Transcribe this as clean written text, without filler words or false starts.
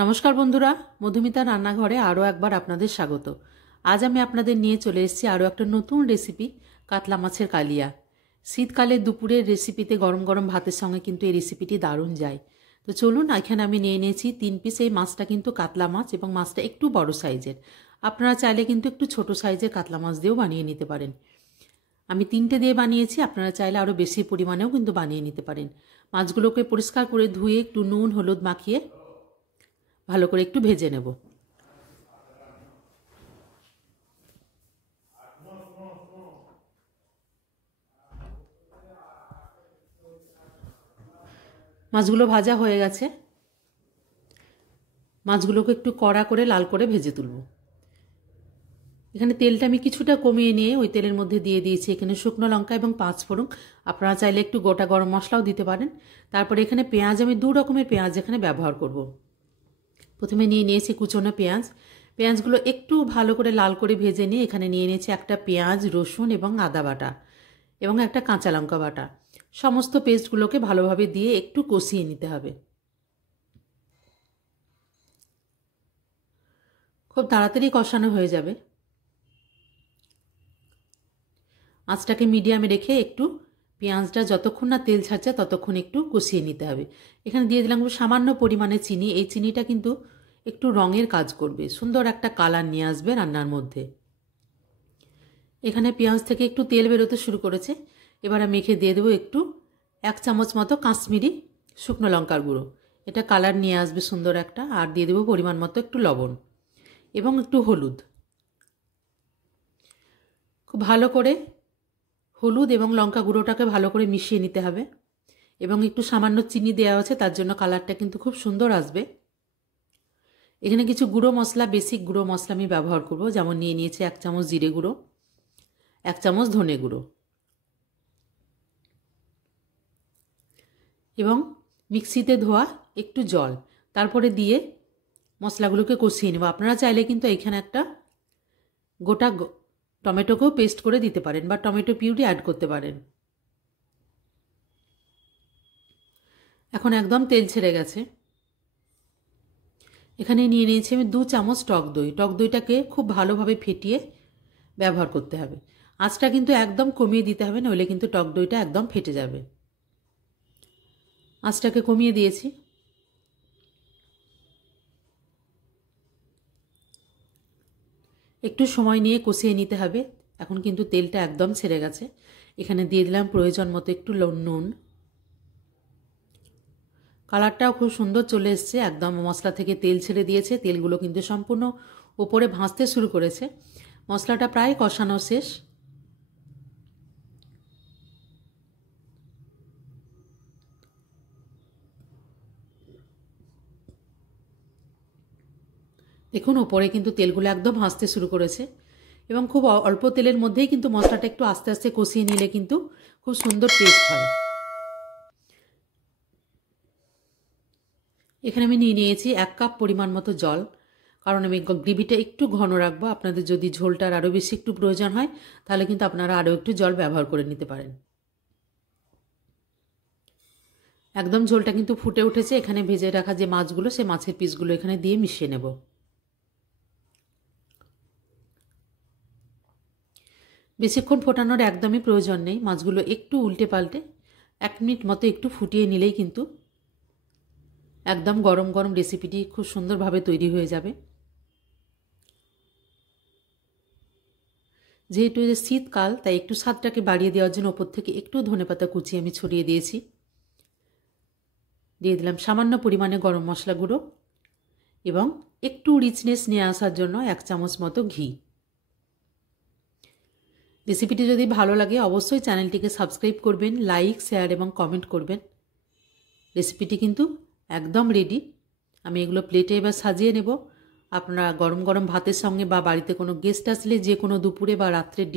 নমস্কার বন্ধুরা, মধুমিতা রান্নাঘরে আরও একবার আপনাদের স্বাগত। আজ আমি আপনাদের নিয়ে চলে এসেছি আরও একটা নতুন রেসিপি, কাতলা মাছের কালিয়া। শীতকালে দুপুরের রেসিপিতে গরম গরম ভাতের সঙ্গে কিন্তু এই রেসিপিটি দারুণ যায়। তো চলুন, এখানে আমি নিয়ে নিয়েছি 3 পিস। এই মাছটা কিন্তু কাতলা মাছ এবং মাছটা একটু বড় সাইজের। আপনারা চাইলে কিন্তু একটু ছোট সাইজের কাতলা মাছ দিয়েও বানিয়ে নিতে পারেন। আমি 3টে দিয়ে বানিয়েছি, আপনারা চাইলে আরও বেশি পরিমাণেও কিন্তু বানিয়ে নিতে পারেন। মাছগুলোকে পরিষ্কার করে ধুয়ে একটু নুন হলুদ মাখিয়ে ভালো করে একটু ভেজে নেব। মাছগুলো ভাজা হয়ে গেছে। মাছগুলোকে একটু কড়া করে লাল করে ভেজে তুলব। এখানে তেলটা আমি কিছুটা কমিয়ে নিয়ে ওই তেলের মধ্যে দিয়ে দিয়েছি এখানে শুকনো লঙ্কা এবং 5 ফোড়ন। আপনারা চাইলে একটু গোটা গরম মশলাও দিতে পারেন। তারপরে এখানে পেঁয়াজ, আমি 2 রকমের পেঁয়াজ এখানে ব্যবহার করব। প্রথমে নিয়ে নিয়েছি কুচনো পেঁয়াজ। পেঁয়াজগুলো একটু ভালো করে লাল করে ভেজে নিয়ে এখানে নিয়ে নিয়েছি একটা পেঁয়াজ, রসুন এবং আদা বাটা এবং একটা কাঁচা লঙ্কা বাটা। সমস্ত পেস্টগুলোকে ভালোভাবে দিয়ে একটু কষিয়ে নিতে হবে। খুব তাড়াতাড়ি কষানো হয়ে যাবে। আঁচটাকে মিডিয়ামে রেখে একটু পেঁয়াজটা যতক্ষণ না তেল ছাড়ছে ততক্ষণ একটু কষিয়ে নিতে হবে। এখানে দিয়ে দিলাম সামান্য পরিমাণে চিনি। এই চিনিটা কিন্তু একটু রঙের কাজ করবে, সুন্দর একটা কালার নিয়ে আসবে রান্নার মধ্যে। এখানে পেঁয়াজ থেকে একটু তেল বেরোতে শুরু করেছে। এবার আমি মেখে দিয়ে দেবো একটু 1 চামচ মতো কাশ্মীরি শুকনো লঙ্কার গুঁড়ো। এটা কালার নিয়ে আসবে সুন্দর একটা। আর দিয়ে দেবো পরিমাণ মতো একটু লবণ এবং একটু হলুদ। খুব ভালো করে হলুদ এবং লঙ্কা গুঁড়োটাকে ভালো করে মিশিয়ে নিতে হবে এবং একটু সামান্য চিনি দেওয়া আছে, তার জন্য কালারটা কিন্তু খুব সুন্দর আসবে। এখানে কিছু গুঁড়ো মশলা, বেসিক গুঁড়ো মশলা আমি ব্যবহার করব। যেমন নিয়ে নিয়েছি 1 চামচ জিরে গুঁড়ো, 1 চামচ ধনে গুঁড়ো এবং মিক্সিতে ধোয়া একটু জল। তারপরে দিয়ে মশলাগুলোকে কষিয়ে নেব। আপনারা চাইলে কিন্তু এখানে একটা গোটা টমেটোকেও পেস্ট করে দিতে পারেন বা টমেটো পিউরি অ্যাড করতে পারেন। এখন একদম তেল ছেড়ে গেছে। এখানে নিয়ে নিয়েছি আমি 2 চামচ টক দই। টক দইটাকে খুব ভালোভাবে ফেটিয়ে ব্যবহার করতে হবে। আঁচটা কিন্তু একদম কমিয়ে দিতে হবে, নইলে কিন্তু টক দইটা একদম ফেটে যাবে। আঁচটাকে কমিয়ে দিয়েছি। একটু সময় নিয়ে কষিয়ে নিতে হবে। এখন কিন্তু তেলটা একদম ছেড়ে গেছে। এখানে দিয়ে দিলাম প্রয়োজন মতো একটু নুন। কালারটাও খুব সুন্দর চলে এসছে। একদম মশলা থেকে তেল ছেড়ে দিয়েছে। তেলগুলো কিন্তু সম্পূর্ণ ওপরে ভাসতে শুরু করেছে। মশলাটা প্রায় কষানো শেষ। দেখুন, ওপরে কিন্তু তেলগুলো একদম ভাসতে শুরু করেছে এবং খুব অল্প তেলের মধ্যেই কিন্তু মশলাটা একটু আস্তে আস্তে কষিয়ে নিলে কিন্তু খুব সুন্দর টেস্ট হয়। এখানে আমি নিয়ে নিয়েছি 1 কাপ পরিমাণ মতো জল, কারণ আমি গ্রেভিটা একটু ঘন রাখবো। আপনাদের যদি ঝোলটার আরও বেশি একটু প্রয়োজন হয় তাহলে কিন্তু আপনারা আরও একটু জল ব্যবহার করে নিতে পারেন। একদম ঝোলটা কিন্তু ফুটে উঠেছে। এখানে ভেজে রাখা যে মাছগুলো, সে মাছের পিসগুলো এখানে দিয়ে মিশিয়ে নেব। বেশিক্ষণ ফোটানোর একদমই প্রয়োজন নেই। মাছগুলো একটু উল্টে পাল্টে 1 মিনিট মতো একটু ফুটিয়ে নিলেই কিন্তু একদম গরম গরম রেসিপিটি খুব সুন্দরভাবে তৈরি হয়ে যাবে। যেহেতু শীতকাল, তাই একটু স্বাদটাকে বাড়িয়ে দেওয়ার জন্য ওপর থেকে একটু ধনেপাতা কুচি আমি ছড়িয়ে দিয়েছি। দিয়ে দিলাম সামান্য পরিমাণে গরম মশলা গুঁড়ো এবং একটু রিচনেস নিয়ে আসার জন্য 1 চামচ মতো ঘি। রেসিপিটি যদি ভালো লাগে অবশ্যই চ্যানেলটিকে সাবস্ক্রাইব করবেন, লাইক, শেয়ার এবং কমেন্ট করবেন। রেসিপিটি কিন্তু একদম রেডি। আমি এগুলো প্লেটে এবার সাজিয়ে নেব। আপনারা গরম গরম ভাতের সঙ্গে বা বাড়িতে কোনো গেস্ট আসলে যে কোনো দুপুরে বা রাত্রের